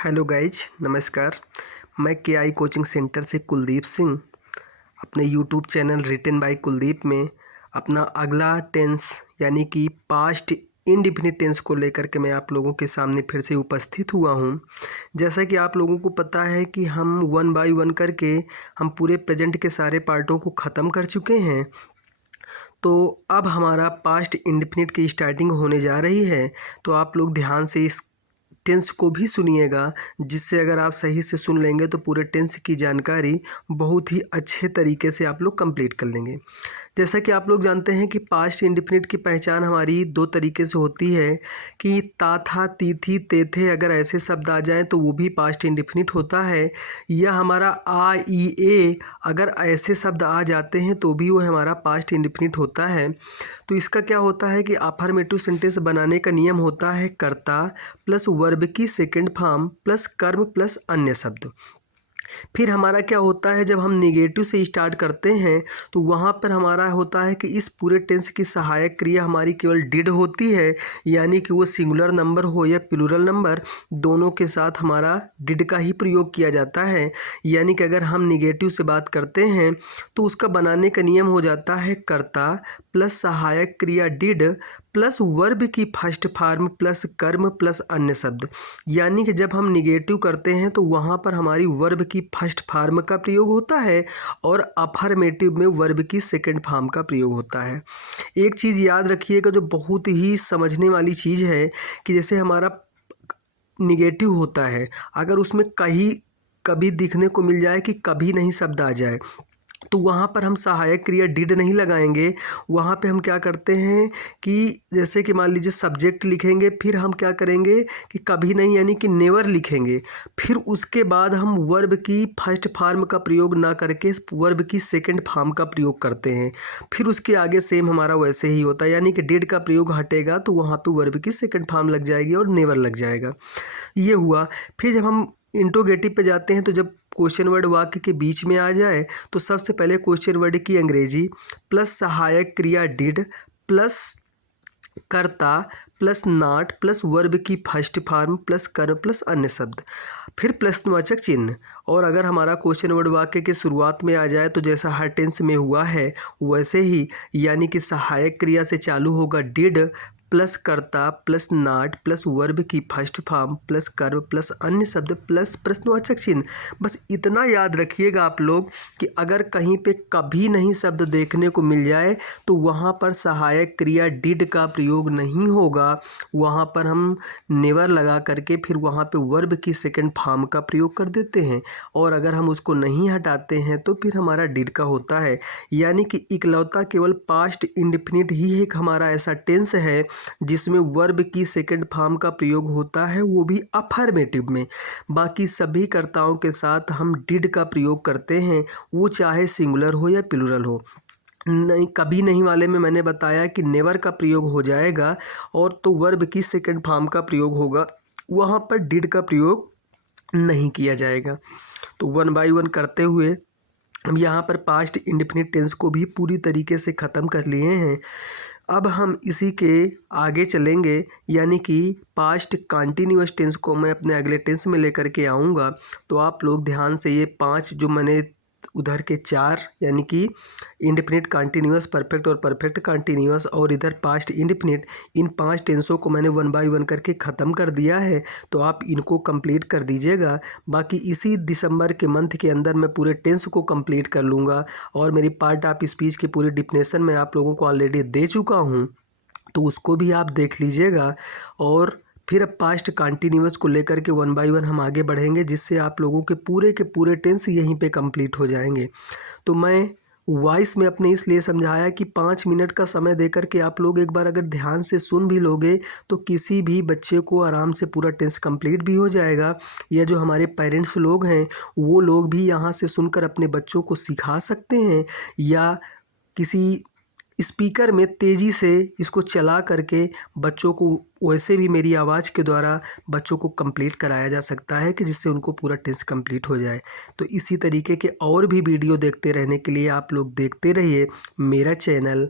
Hello guys, नमस्कार। मैं के कोचिंग सेंटर से कुलदीप सिंह अपने YouTube channel written by Kuldeep में अपना अगला टेंस यानी कि पास्ट इंडिफिनिट टेंस को लेकर के मैं आप लोगों के सामने फिर से उपस्थित हुआ हूं। जैसा कि आप लोगों को पता है कि हम वन बाय वन करके हम पूरे प्रेजेंट के सारे पार्टों को ख़त्म कर चुके हैं। तो अब हमारा पास्ट इंडिफिनिट की स्टार्टिंग होने जा रही है। तो आप लोग ध्यान से इस टेंस को भी सुनिएगा, जिससे अगर आप सही से सुन लेंगे तो पूरे टेंस की जानकारी बहुत ही अच्छे तरीके से आप लोग कंप्लीट कर लेंगे। जैसा कि आप लोग जानते हैं कि पास्ट इंडिफिनिट की पहचान हमारी दो तरीके से होती है कि ता था, ती थी, ते थे, अगर ऐसे शब्द आ जाएं तो वो भी पास्ट इंडिफिनिट होता है। या हमारा आ, ई, ए अगर ऐसे शब्द आ जाते हैं तो भी वो हमारा पास्ट इंडिफिनिट होता है। तो इसका क्या होता है कि अफर्मेटिव सेंटेंस बनाने का नियम होता है कर्ता प्लस वर्ब की सेकंड फॉर्म प्लस कर्म प्लस अन्य शब्द। फिर हमारा क्या होता है, जब हम निगेटिव से स्टार्ट करते हैं तो वहाँ पर हमारा होता है कि इस पूरे टेंस की सहायक क्रिया हमारी केवल डिड होती है, यानी कि वो सिंगुलर नंबर हो या प्लूरल नंबर, दोनों के साथ हमारा डिड का ही प्रयोग किया जाता है। यानी कि अगर हम निगेटिव से बात करते हैं तो उसका बनाने का नियम हो जाता है कर्ता प्लस सहायक क्रिया डिड प्लस वर्ब की फर्स्ट फॉर्म प्लस कर्म प्लस अन्य शब्द। यानी कि जब हम निगेटिव करते हैं तो वहाँ पर हमारी वर्ब की फर्स्ट फॉर्म का प्रयोग होता है और अफर्मेटिव में वर्ब की सेकंड फॉर्म का प्रयोग होता है। एक चीज़ याद रखिएगा जो बहुत ही समझने वाली चीज़ है कि जैसे हमारा निगेटिव होता है, अगर उसमें कहीं कभी दिखने को मिल जाए कि कभी नहीं शब्द आ जाए तो वहाँ पर हम सहायक क्रिया डिड नहीं लगाएंगे। वहाँ पे हम क्या करते हैं कि जैसे कि मान लीजिए सब्जेक्ट लिखेंगे, फिर हम क्या करेंगे कि कभी नहीं यानी कि नेवर लिखेंगे। फिर उसके बाद हम वर्ब की फर्स्ट फॉर्म का प्रयोग ना करके वर्ब की सेकंड फॉर्म का प्रयोग करते हैं। फिर उसके आगे सेम हमारा वैसे ही होता है, यानी कि डिड का प्रयोग हटेगा तो वहाँ पर वर्ब की सेकंड फॉर्म लग जाएगी और नेवर लग जाएगा। ये हुआ। फिर जब हम इंट्रोगेटिव पे जाते हैं तो जब क्वेश्चन वर्ड वाक्य के बीच में आ जाए तो सबसे पहले क्वेश्चन वर्ड की अंग्रेजी प्लस सहायक क्रिया डिड प्लस कर्ता प्लस नॉट प्लस वर्ब की फर्स्ट फॉर्म प्लस कर्म प्लस अन्य शब्द, फिर प्रश्नवाचक चिन्ह। और अगर हमारा क्वेश्चन वर्ड वाक्य की शुरुआत में आ जाए तो जैसा हर टेंस में हुआ है वैसे ही, यानी कि सहायक क्रिया से चालू होगा डिड प्लस कर्ता प्लस नॉट प्लस वर्ब की फर्स्ट फॉर्म प्लस कर्म प्लस अन्य शब्द प्लस प्रश्नवाचक चिन्ह। बस इतना याद रखिएगा आप लोग कि अगर कहीं पे कभी नहीं शब्द देखने को मिल जाए तो वहाँ पर सहायक क्रिया डिड का प्रयोग नहीं होगा, वहाँ पर हम नेवर लगा करके फिर वहाँ पे वर्ब की सेकंड फॉर्म का प्रयोग कर देते हैं। और अगर हम उसको नहीं हटाते हैं तो फिर हमारा डिड का होता है। यानी कि इकलौता केवल पास्ट इंडिफिनिट ही एक हमारा ऐसा टेंस है जिसमें वर्ब की सेकंड फॉर्म का प्रयोग होता है, वो भी अफर्मेटिव में। बाकी सभी कर्ताओं के साथ हम डिड का प्रयोग करते हैं, वो चाहे सिंगुलर हो या प्लूरल हो। नहीं, कभी नहीं वाले में मैंने बताया कि नेवर का प्रयोग हो जाएगा और तो वर्ब की सेकंड फॉर्म का प्रयोग होगा, वहाँ पर डिड का प्रयोग नहीं किया जाएगा। तो वन बाय वन करते हुए हम यहाँ पर पास्ट इंडिफिनिट टेंस को भी पूरी तरीके से ख़त्म कर लिए हैं। अब हम इसी के आगे चलेंगे, यानी कि पास्ट कंटिन्यूअस टेंस को मैं अपने अगले टेंस में लेकर के आऊँगा। तो आप लोग ध्यान से ये 5 जो मैंने उधर के 4 यानी कि इंडिफिनिट कंटिन्यूअस, परफेक्ट और परफेक्ट कंटिन्यूअस और इधर पास्ट इंडिफिनिट, इन 5 टेंसों को मैंने वन बाय वन करके ख़त्म कर दिया है। तो आप इनको कंप्लीट कर दीजिएगा। बाकी इसी दिसंबर के मंथ के अंदर मैं पूरे टेंस को कंप्लीट कर लूँगा और मेरी पार्ट ऑफ स्पीच की पूरी डिफिनेशन मैं आप लोगों को ऑलरेडी दे चुका हूँ, तो उसको भी आप देख लीजिएगा। और फिर अब पास्ट कंटिन्यूअस को लेकर के वन बाय वन हम आगे बढ़ेंगे, जिससे आप लोगों के पूरे टेंस यहीं पे कंप्लीट हो जाएंगे। तो मैं वॉइस में अपने इसलिए समझाया कि 5 मिनट का समय देकर के आप लोग एक बार अगर ध्यान से सुन भी लोगे तो किसी भी बच्चे को आराम से पूरा टेंस कंप्लीट भी हो जाएगा। या जो हमारे पेरेंट्स लोग हैं वो लोग भी यहाँ से सुनकर अपने बच्चों को सिखा सकते हैं, या किसी स्पीकर में तेज़ी से इसको चला करके बच्चों को वैसे भी मेरी आवाज़ के द्वारा बच्चों को कंप्लीट कराया जा सकता है कि जिससे उनको पूरा टेस्ट कंप्लीट हो जाए। तो इसी तरीके के और भी वीडियो देखते रहने के लिए आप लोग देखते रहिए मेरा channel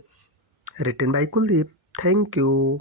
written by Kuldeep. Thank you.